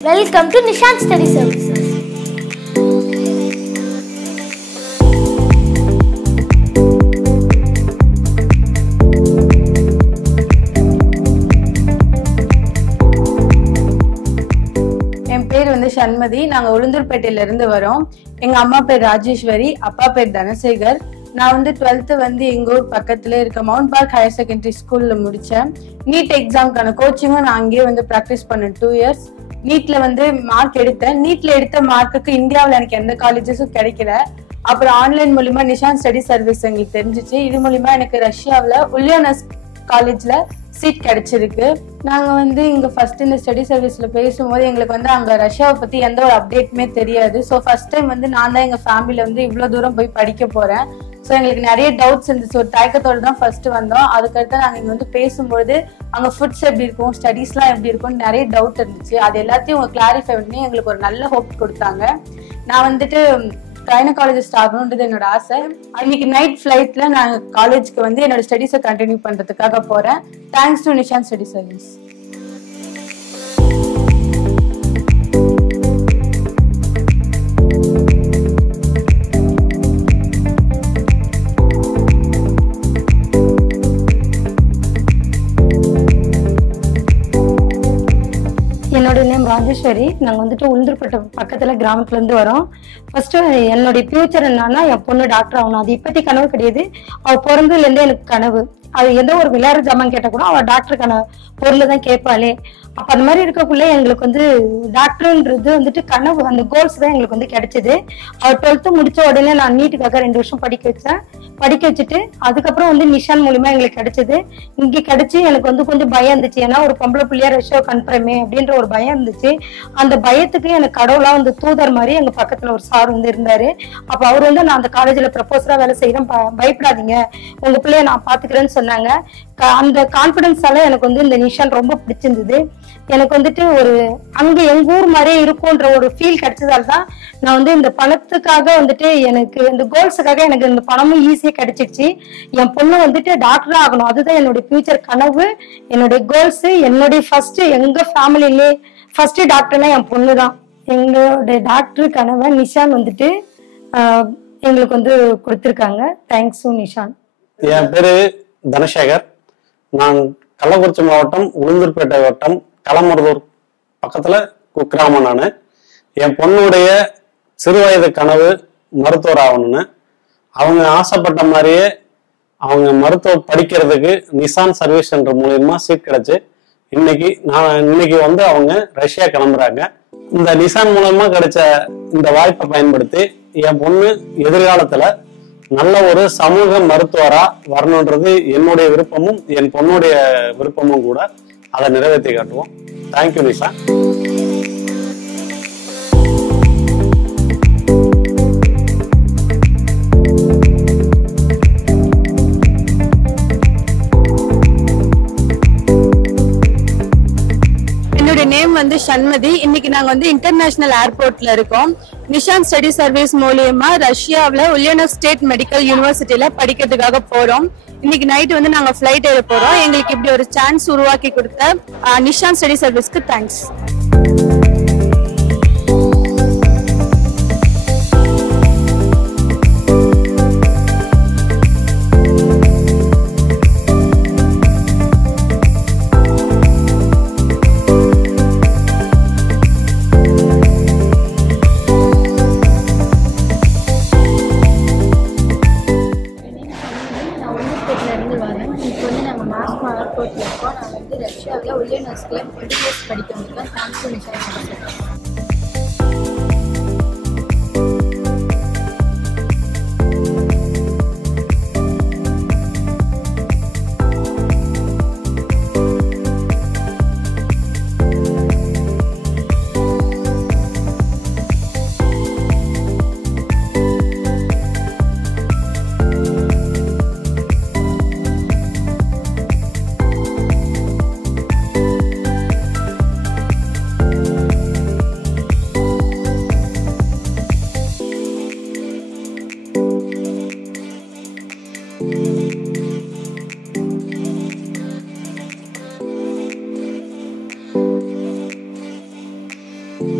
Welcome to Nishan Study Services. என் பேர் ஷண்மதி. நாங்க உளுந்தூர்பேட்டையில இருந்து வரோம். எங்க அம்மா பேர் ராஜேஸ்வரி, அப்பா பேர் தனசேகர். நான் 12th எங்க ஊர் பக்கத்துல இருக்க மவுண்ட் பார்க் ஹையர் செகண்டரி ஸ்கூல்ல முடிச்சேன். நீட் எக்ஸாம்க்கான கோச்சிங்கும் நான் அங்கேயே ப்ராக்டிஸ் பண்ணேன் 2 years. நீட்ல மார்க் எடுத்தேன். நீட்ல எடுத்த மார்க்குக்கு இந்தியாவில் எனக்கு எந்த காலேஜஸும் கிடைக்கல. அப்புறம் ஆன்லைன் மூலியமா நிஷான் ஸ்டடி சர்வீஸ் எங்களுக்கு தெரிஞ்சிச்சு. இது மூலியமா எனக்கு ரஷ்யாவில் உல்யானஸ் காலேஜ்ல சீட் கிடைச்சிருக்கு. நாங்க இங்க ஃபர்ஸ்ட் இந்த ஸ்டடி சர்வீஸ்ல பேசும்போது எங்களுக்கு அங்க ரஷ்யாவை பத்தி எந்த ஒரு அப்டேட்டுமே தெரியாது. ஸோ ஃபர்ஸ்ட் டைம் நான் தான் எங்க ஃபேமிலியில இவ்வளவு தூரம் போய் படிக்க போறேன். ஸோ எங்களுக்கு நிறைய டவுட்ஸ் இருந்துச்சு. ஒரு தயக்கத்தோடு தான் ஃபர்ஸ்ட் வந்தோம். அதுக்கடுத்து நாங்கள் இங்கே பேசும்போது அங்கே ஃபுட்ஸ் எப்படி இருக்கும், ஸ்டடீஸ்லாம் எப்படி இருக்கும்னு நிறைய டவுட் இருந்துச்சு. அது எல்லாத்தையும் அவங்க கிளாரிஃபை பண்ணி எங்களுக்கு ஒரு நல்ல ஹோப் கொடுத்தாங்க. நான் கைனகாலஜிஸ்ட் ஆகணுன்றது என்னோட ஆசை. அன்னைக்கு நைட் ஃபிளைட்ல நான் காலேஜ்க்கு என்னோட ஸ்டடீஸை கண்டினியூ பண்றதுக்காக போறேன். Thanks to Nishan study service. என்னோட நேம் ராஜேஸ்வரி. நாங்கள் உளுந்தூர்பேட்டை பக்கத்துல கிராமத்துல இருந்து வரோம். ஃபர்ஸ்ட் என்னுடைய ஃபியூச்சர் என்னன்னா என் பொண்ணு டாக்டர் ஆகணும். அது இப்பத்தி கனவு கிடையாது, அவ பிறந்ததுல இருந்தே எனக்கு கனவு. அது ஏதோ ஒரு விளையாடு ஜாமான் கேட்ட கூட அவ டாக்டருக்கான பொருள் தான் கேட்பாளே. அப்ப அந்த மாதிரி இருக்கக்குள்ள எங்களுக்கு டாக்டர்ன்றது கனவு, அந்த கோல்ஸ் தான் எங்களுக்கு கிடைச்சது. அவர் 12th முடிச்ச உடனே நான் நீட்டுக்காக 2 வருஷம் படிக்க வச்சேன். படிக்க வச்சுட்டு அதுக்கப்புறம் நிஷான் மூலியமா எங்களுக்கு கிடைச்சது. இங்க கிடைச்சி எனக்கு கொஞ்சம் பயம் இருந்துச்சு. ஏன்னா ஒரு பொம்பளை பிள்ளையா ரஷ்யா கன்ஃபர்மே அப்படின்ற ஒரு பயம் இருந்துச்சு. அந்த பயத்துக்கு எனக்கு கடவுளா தூதர் மாதிரி எங்க பக்கத்துல ஒரு சார் இருந்தாரு. அப்ப அவர் நான் அந்த காலேஜ்ல ப்ரொபோசரா வேலை செய்யறேன், பயப்படாதீங்க, உங்க பிள்ளைய நான் பாத்துக்கிறேன்னு சொன்னாங்க. அந்த கான்பிடன்ஸால எனக்கு இந்த நிஷான் ரொம்ப பிடிச்சிருந்தது. எனக்கு ஒரு அங்க எங்க ஊர் மாதிரியே இருக்கும்ன்ற ஒரு ஃபீல் கிடைச்சதால தான் நான் இந்த பணத்துக்காக எனக்கு இந்த கோல்ஸுக்காக எனக்கு இந்த பணமும் ஈஸியா கிடைச்சிடுச்சு. என் பொண்ணு டாக்டரா ஆகணும், அதுதான் என்னுடைய ஃபியூச்சர் கனவு, என்னுடைய கோல்ஸ். என்னுடைய ஃபர்ஸ்ட் எங்க ஃபேமிலிலே ஃபர்ஸ்ட் டாக்டர்னா என் பொண்ணு தான். எங்களுடைய டாக்டர் கனவை நிஷான் எங்களுக்கு கொடுத்துருக்காங்க. தேங்க்ஸ் நிஷான். என் பேரு தனசேகர். நான் கள்ளக்குறிச்சி மாவட்டம் உளுந்தூர்பேட்டை வட்டம் களமருதூர் பக்கத்துல குக்கிராமம். நான் என் பொண்ணுடைய சிறுவயது கனவு மருத்துவர் ஆகணும்னு. அவங்க ஆசைப்பட்ட மாதிரியே அவங்க மருத்துவ படிக்கிறதுக்கு நிஷான் சர்வீஸ் சென்டர் மூலியமா சீட் கிடைச்சு இன்னைக்கு அவங்க ரஷ்யா கிளம்புறாங்க. இந்த நிஷான் மூலமா கிடைச்ச இந்த வாய்ப்பை பயன்படுத்தி என் பொண்ணு எதிர்காலத்துல நல்ல ஒரு சமூக மருத்துவரா வரணுன்றது என்னுடைய விருப்பமும் என் பொண்ணுடைய விருப்பமும் கூட. அதை நிறைவேற்றி காட்டுவோம். தேங்க்யூ நிஷா. என்னோட நேம் ஷண்மதி. இன்னைக்கு நாங்க இன்டர்நேஷனல் ஏர்போர்ட்ல இருக்கோம். நிஷான் ஸ்டடி சர்வீஸ் மூலியமா ரஷ்யாவில் உல்யானஸ் ஸ்டேட் மெடிக்கல் யூனிவர்சிட்டியில படிக்கிறதுக்காக போறோம். இன்னைக்கு நைட் நாங்க ஃபிளைட் ஏற போறோம். எங்களுக்கு இப்படி ஒரு சான்ஸ் உருவாக்கி கொடுத்த நிஷான் ஸ்டடி சர்வீஸ்க்கு தேங்க்ஸ். ரஷ்யாவில் உல்யானஸ்ல 2 years படிக்க வந்திருக்கேன். Thanks to Nishan. Hello,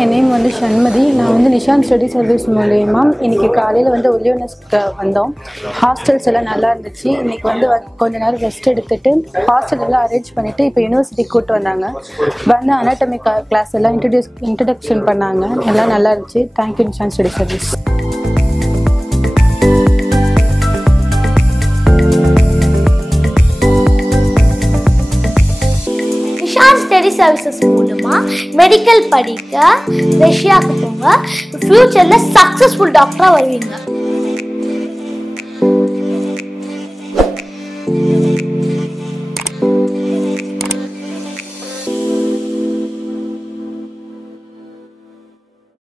N name வந்து சண்மதி. நான் வந்து நிஷாந்த் ஸ்டடி சர்வீஸ் மூலயமா இன்னைக்கு காலையில் வந்து ஒலியோனஸ்க்கு வந்தோம். ஹாஸ்டல்ஸ் எல்லாம் நல்லா இருந்துச்சு. இன்னைக்கு வந்து கொஞ்ச நேரம் ரெஸ்ட் எடுத்துட்டு ஹாஸ்டல் எல்லாம் அரேஞ்ச் பண்ணிட்டு இப்போ யூனிவர்சிட்டிக்கு கூப்பிட்டு வந்தாங்க. வந்து அனாட்டமி கிளாஸ் எல்லாம் இன்ட்ரடக்ஷன் பண்ணாங்க. எல்லாம் நல்லா இருந்துச்சு. Thank you Nishanth study service. Nishanth study services மூலமா மெடிக்கல் படிக்க ரஷ்யாவுக்கு போங்க. ஃபியூச்சர்ல சக்சஸ்ஃபுல் டாக்டரா வருவீங்க.